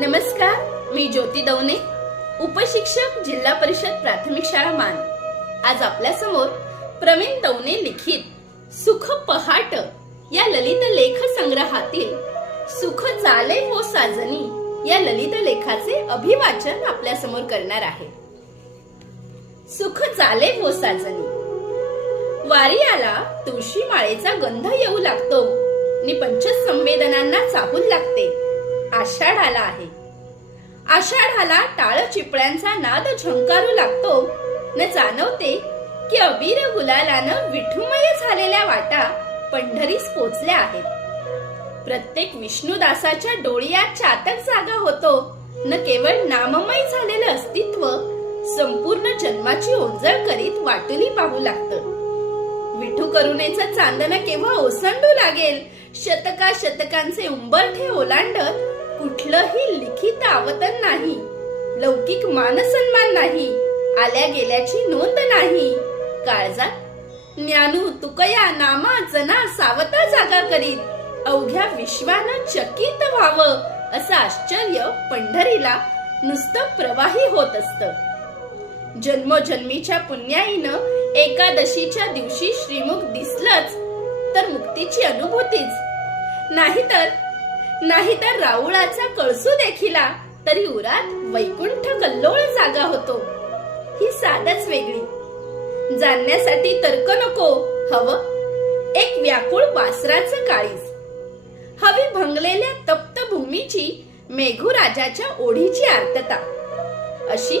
नमस्कार, मी ज्योती दवणे, उपशिक्षक, जिल्हा परिषद प्राथमिक शाळा मान। आज आपल्या समोर प्रवीण दवणे लिखित सुख पहाट या ललित लेख संग्रहातील सुख झाले हो साजनी या ललित लेखाचे अभिवाचन आपल्या समोर करणार आहे। सुख झाले हो साजनी। वारी आला तुळशी माळेचा गंध येऊ लागतो नि पंच संवेदनांना चाहूल लागते। आषाढ आला आहे। आषाढाला टाळ चिपळ्यांचा नाद झंकारू लागतो न जाणवते की अबीर गुलालानं विठुमय झालेल्या वाटा पंढरीस पोचल्या आहेत। प्रत्येक विष्णुदासाच्या डोळ्यात चातक जागा होतो न केवळ नाममय झालेलं अस्तित्व संपूर्ण जन्माची ओंजळ करीत वाटुली पाहू लागतं। विठू करुणेचं चांदणं केव्हा ओसंडू लागेल, शतका शतकांचे उंबरठे ओलांडत कुठलंही लिखित आवतन नाही, लौकिक मानसन्मान नाही, आल्या गेल्याची नोंद नाही। काळजात ज्ञानू तुकया नामा जना सावता जागा करीत अवघ्या विश्वानं चकित व्हावं असं आश्चर्य पंढरीला नुसतं प्रवाही होत असतं। जन्मोजन्मीच्या पुण्याईनं एकादशीच्या दिवशी श्रीमुख दिसलंच तर मुक्तीची अनुभूतीच, नाहीतर राऊळाचा कळसू देखिला तरी उरात वैकुंठ कल्लोळ जागा होतो। ही साधच वेगळी, जाणण्यासाठी तर्क नको, हवं एक व्याकुळ वासराचं काळीज, हवी भंगलेल्या तप्त भूमीची मेघुराजाच्या ओढीची आर्तता। अशी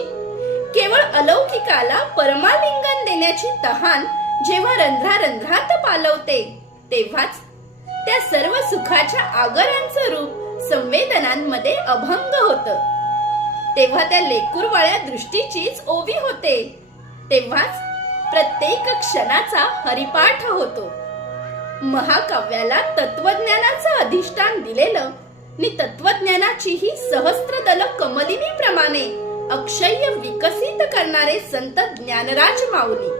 केवळ अलौकिकाला परमालिंगन देण्याची तहान जेव्हा रंध्रारंध्रात पालवते तेव्हाच त्या सर्व सुखाच्या आगरांचं रूप संवेदनांमध्ये अभंग होतं। तेव्हा त्या लेकुरवाळ्या दृष्टीचीच ओवी होते, तेव्हाच प्रत्येक क्षणाचा हरिपाठ होतो। महाकाव्याला तत्वज्ञानाचं अधिष्ठान दिलेलं नि तत्वज्ञानाची ही सहस्त्रदल कमलिनी प्रमाणे अक्षय विकसित करणारे संत ज्ञानराज माऊली,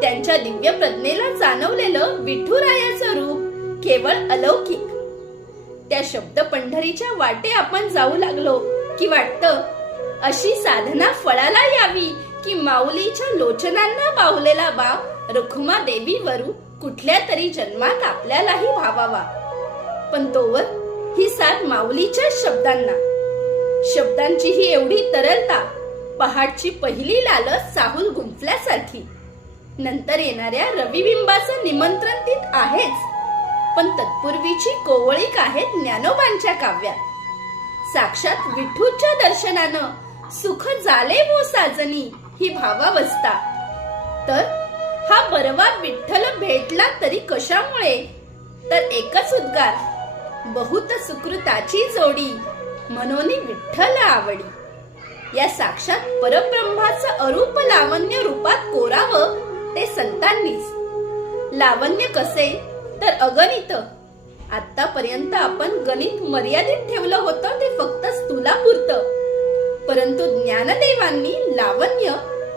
त्यांच्या दिव्य प्रज्ञेला जाणवलेलं विठुरायाचं रूप केवळ अलौकिक। त्या शब्द पंढरीच्या वाटे आपण जाऊ लागलो की वाटतं अशी साधना फळाला यावी की माऊलीच्या लोचनांना बावलेला बाप रखुमा देवीवरू कुठल्या तरी जन्मात आपल्यालाही भावावा। पण तोवर ही साथ माऊलीच्या शब्दांची ही एवढी तरलता, पहाटची पहिली लालच साहूल गुंफल्यासारखी। नंतर येणाऱ्या रविबिंबाचं निमंत्रण तीत आहेच, पण तत्पूर्वीची कोवळीक आहे ज्ञानोबांच्या काव्यात। साक्षात विठूच्या दर्शनानं सुख झाले वो साजनी ही भावावस्था। तर हा बरवा विठ्ठल भेटला तरी कशामुळे, तर एकच उद्गार, बहुत सुकृताची जोडी मनोनी विठ्ठल आवडी। या साक्षात परब्रह्माचं अरूप लावण्य रूपात कोरावं ते संतांनीच। लावण्य कसे तर अगणित। आतापर्यंत आपण गणित मर्यादित ठेवलं होतं ते फक्त स्थूलापुरतं, परंतु ज्ञानदेवांनी लावण्य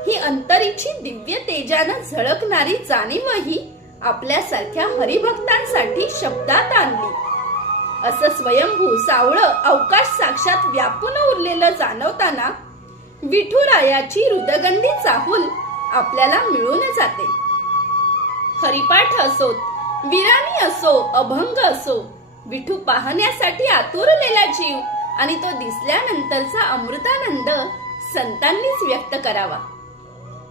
ही अंतरीची दिव्य तेजानं झळकणारी जाणीवही आपल्यासारख्या हरिभक्तांसाठी शब्दात आणली। असं स्वयंभू सावळं अवकाश साक्षात व्यापून उरलेलं जाणवताना विठुरायाची हृदगंधी चाहूल आपल्याला मिळून जाते। हरिपाठ असोत, विराणी असो, अभंग असो, विठू पाहण्यासाठी आतुरलेला जीव आणि तो दिसल्यानंतरचा अमृतानंद संतांनीच व्यक्त करावा।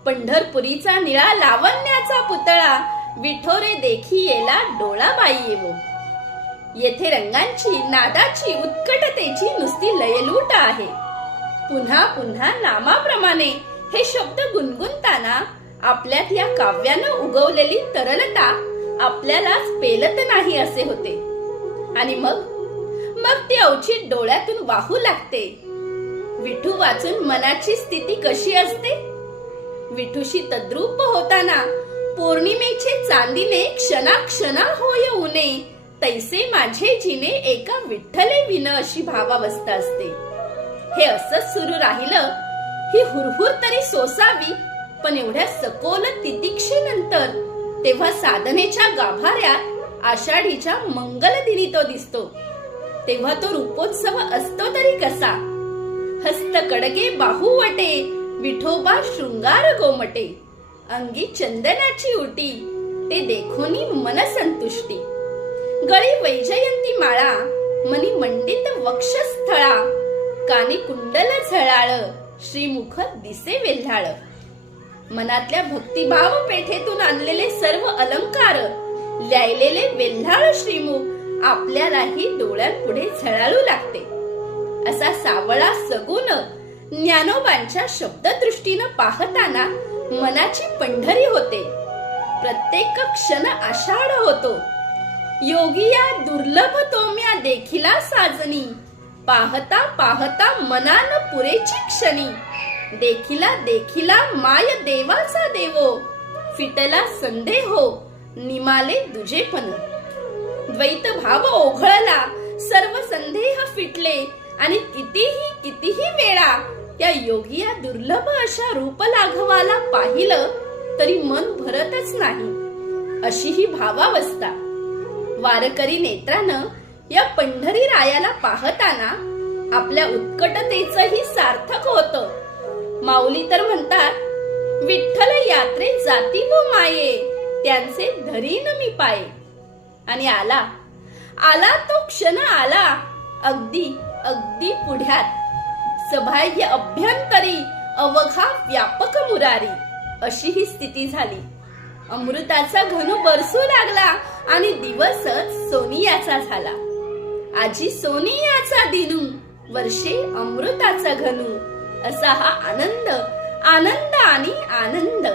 पंढरपुरीचा निळा लावण्याचा पुतळा विठोरे देखी येला डोळाबाई येवो। येथे रंगांची, नादाची, उत्कटतेची नुसती लयलूट आहे। पुन्हा पुन्हा नामाप्रमाणे हे शब्द गुणगुणताना आपल्यात या काव्यानं उगवलेली तरलता आपल्यालाच पेलत नाही असे होते आणि मग ती अवचित डोळ्यातून वाहू लागते। विठू वाचून मनाची स्थिती कशी असते? विठूशी तद्रूप होताना पौर्णिमेचे चांदीने क्षणाक्षणा होय ऊने, तैसे माझे जिने एका विठ्ठले विन अशी भावावस्था असते। हे असंच सुरू राहिलं ही हुरहुर तरी सोसावी, पण एवढ्या सखोल तितिक्षेनंतर तेव्हा साधनेच्या गाभाऱ्यात आषाढीच्या मंगल दिनी तो दिसतो। तेव्हा तो रूपोत्सव असतो तरी कसा. हस्त कडके बाहुवटे, विठोबा शृंगार गोमटे. अंगी चंदनाची उटी, ते देखोनी मन संतुष्टी. गळी वैजयंती माळा, मनी मंडित वक्षस्थळा. कानी कुंडल झळाळ, श्रीमुख दिसे वेल्हाळ. मनातल्या भक्तिभाव पेठेतून आणलेले सर्व अलंकार, ल्यायलेले वेल्हाळ श्रीमुख आपल्यालाही डोळ्यांपुढे झळाळू लागते. असा सावळा सगुण ज्ञानोबांच्या शब्ददृष्टीनं पाहताना मनाची पंढरी होते. प्रत्येक क्षण आषाढ होतो. योगिया दुर्लभ तोम्या देखिला साजनी. पाहता पाहता मनान पुरेची क्षणी. देखिला देखिला माय देवाचा देवो. फिटला संदेहो, निमाले दुजेपण. द्वैत भाव ओघळला, सर्व संदेह फिटले. आणि कितीही कितीही वेळा त्या योगिया दुर्लभ अशा रूप लाघवाला पाहिलं तरी मन भरतच नाही. अशी ही भावावस्था. वारकरी नेत्रानं या पंढरी रायाला पाहताना आपल्या उत्कटतेचंही सार्थक होतं. माऊली तर म्हणतात, विठ्ठल यात्रे जाती व माये, त्यांचे धरीन मी पाये. आणि आला आला तो क्षण आला, अगदी अगदी पुढ्यात. सभाग्य अभ्यंतरी, अवघा व्यापक मुरारी. अशी ही स्थिती झाली. अमृताचा घनू बरसू लागला आणि दिवसच सोनियाचा झाला. आजी सोनियाचा दिनू, वर्षे अमृताचा घनू. असा हा आनंद आनंद आणि आनंद.